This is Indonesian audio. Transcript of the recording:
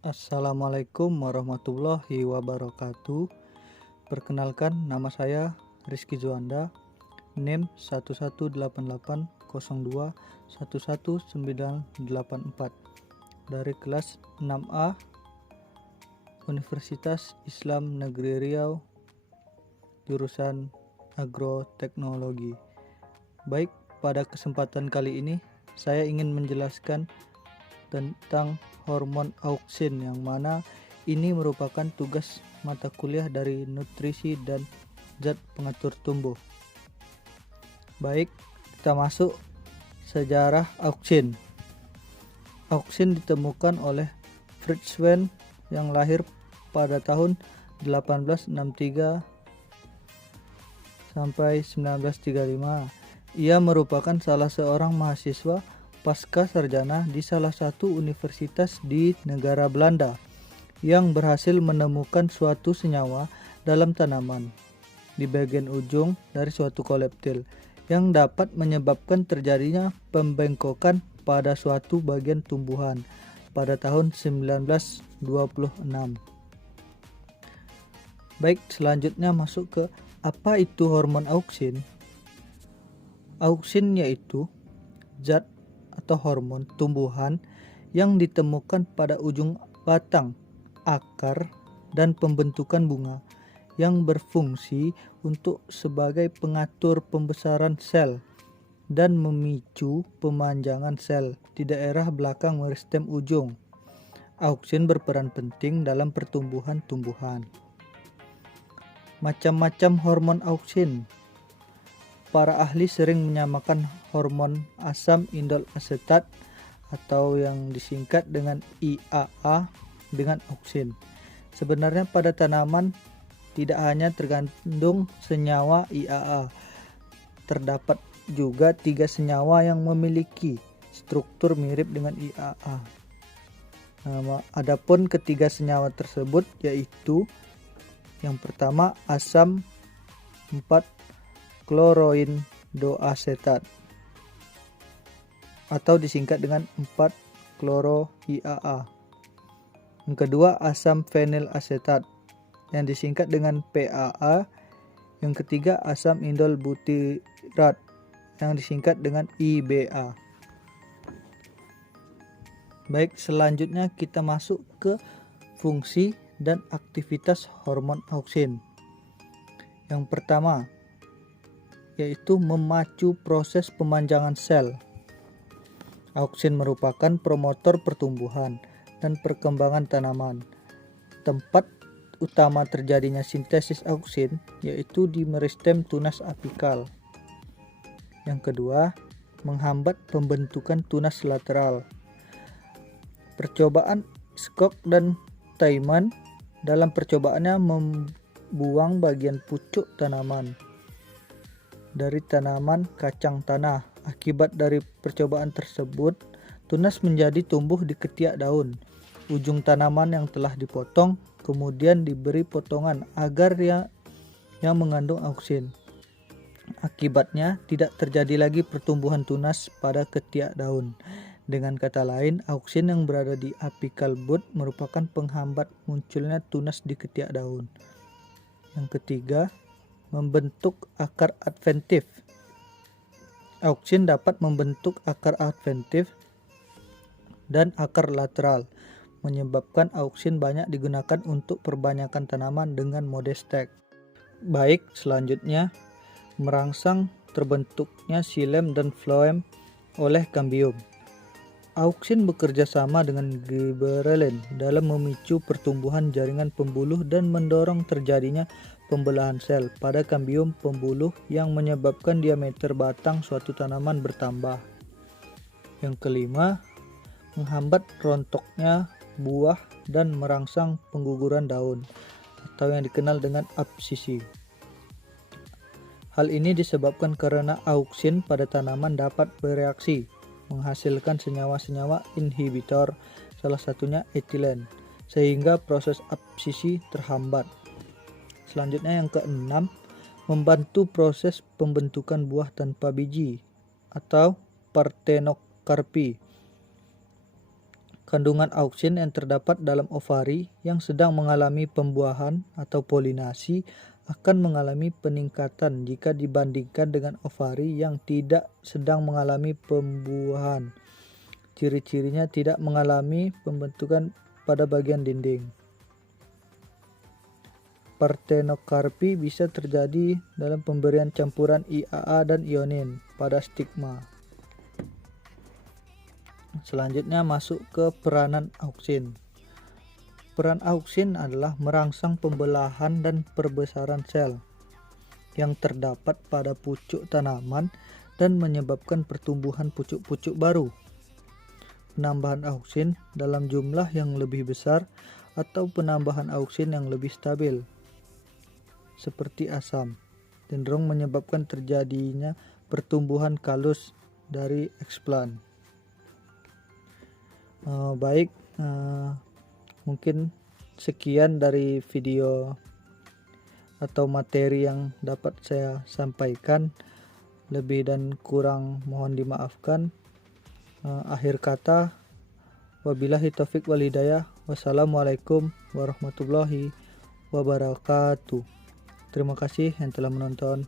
Assalamualaikum warahmatullahi wabarakatuh. Perkenalkan, nama saya Rizky Juanda, NIM 118802111984 dari kelas 6A Universitas Islam Negeri Riau, jurusan Agroteknologi. Baik, pada kesempatan kali ini saya ingin menjelaskan tentang hormon auksin, yang mana ini merupakan tugas mata kuliah dari nutrisi dan zat pengatur tumbuh. Baik, kita masuk sejarah auksin. Auksin ditemukan oleh Fritz Schwann yang lahir pada tahun 1863 sampai 1935. Ia merupakan salah seorang mahasiswa pasca sarjana di salah satu universitas di negara Belanda yang berhasil menemukan suatu senyawa dalam tanaman di bagian ujung dari suatu koleptil yang dapat menyebabkan terjadinya pembengkokan pada suatu bagian tumbuhan pada tahun 1926. Baik, selanjutnya masuk ke apa itu hormon auksin. Auksin yaitu zat atau hormon tumbuhan yang ditemukan pada ujung batang, akar, dan pembentukan bunga yang berfungsi untuk sebagai pengatur pembesaran sel dan memicu pemanjangan sel di daerah belakang meristem ujung. Auksin berperan penting dalam pertumbuhan tumbuhan. Macam-macam hormon auksin. Para ahli sering menyamakan hormon asam indol asetat atau yang disingkat dengan IAA dengan auksin. Sebenarnya pada tanaman tidak hanya terkandung senyawa IAA, terdapat juga 3 senyawa yang memiliki struktur mirip dengan IAA. Adapun ketiga senyawa tersebut yaitu yang pertama asam 4-kloroindoasetat atau disingkat dengan 4-kloro-IAA. Yang kedua asam fenilasetat yang disingkat dengan PAA. Yang ketiga asam indol butirat yang disingkat dengan IBA. Baik, selanjutnya kita masuk ke fungsi dan aktivitas hormon auksin. Yang pertama yaitu memacu proses pemanjangan sel. Auksin merupakan promotor pertumbuhan dan perkembangan tanaman. Tempat utama terjadinya sintesis auksin yaitu di meristem tunas apikal. Yang kedua, menghambat pembentukan tunas lateral. Percobaan Scott dan Taiman dalam percobaannya membuang bagian pucuk tanaman dari tanaman kacang tanah. Akibat dari percobaan tersebut, tunas menjadi tumbuh di ketiak daun ujung tanaman yang telah dipotong, kemudian diberi potongan agar yang mengandung auksin. Akibatnya tidak terjadi lagi pertumbuhan tunas pada ketiak daun. Dengan kata lain, auksin yang berada di apical bud merupakan penghambat munculnya tunas di ketiak daun. Yang ketiga, membentuk akar adventif. Auksin dapat membentuk akar adventif dan akar lateral, menyebabkan auksin banyak digunakan untuk perbanyakan tanaman dengan mode stek. Baik, selanjutnya merangsang terbentuknya xilem dan phloem oleh kambium. Auksin bekerja sama dengan gibberellin dalam memicu pertumbuhan jaringan pembuluh dan mendorong terjadinya pembelahan sel pada kambium pembuluh yang menyebabkan diameter batang suatu tanaman bertambah. Yang kelima, menghambat rontoknya buah dan merangsang pengguguran daun atau yang dikenal dengan absisi. Hal ini disebabkan karena auksin pada tanaman dapat bereaksi menghasilkan senyawa-senyawa inhibitor, salah satunya etilen, sehingga proses absisi terhambat. Selanjutnya yang keenam, membantu proses pembentukan buah tanpa biji atau partenokarpi. kandungan auksin yang terdapat dalam ovari yang sedang mengalami pembuahan atau polinasi akan mengalami peningkatan jika dibandingkan dengan ovari yang tidak sedang mengalami pembuahan. Ciri-cirinya tidak mengalami pembentukan pada bagian dinding. Partenokarpi bisa terjadi dalam pemberian campuran IAA dan ionin pada stigma. Selanjutnya masuk ke peranan auksin. Peran auksin adalah merangsang pembelahan dan perbesaran sel yang terdapat pada pucuk tanaman dan menyebabkan pertumbuhan pucuk-pucuk baru. Penambahan auksin dalam jumlah yang lebih besar atau penambahan auksin yang lebih stabil, seperti asam, cenderung menyebabkan terjadinya pertumbuhan kalus dari eksplan. Mungkin sekian dari video atau materi yang dapat saya sampaikan. Lebih dan kurang mohon dimaafkan. Akhir kata, wabillahi taufik wal hidayah. Wassalamualaikum warahmatullahi wabarakatuh. Terima kasih yang telah menonton.